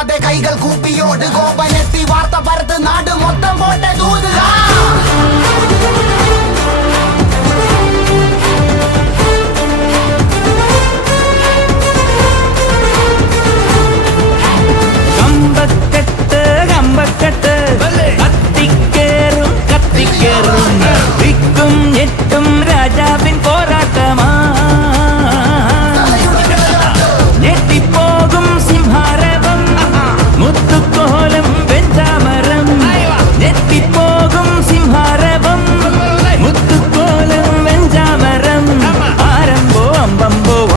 കൂടാതെ കൈകൾ കൂപ്പിയോട് ഗോപനെ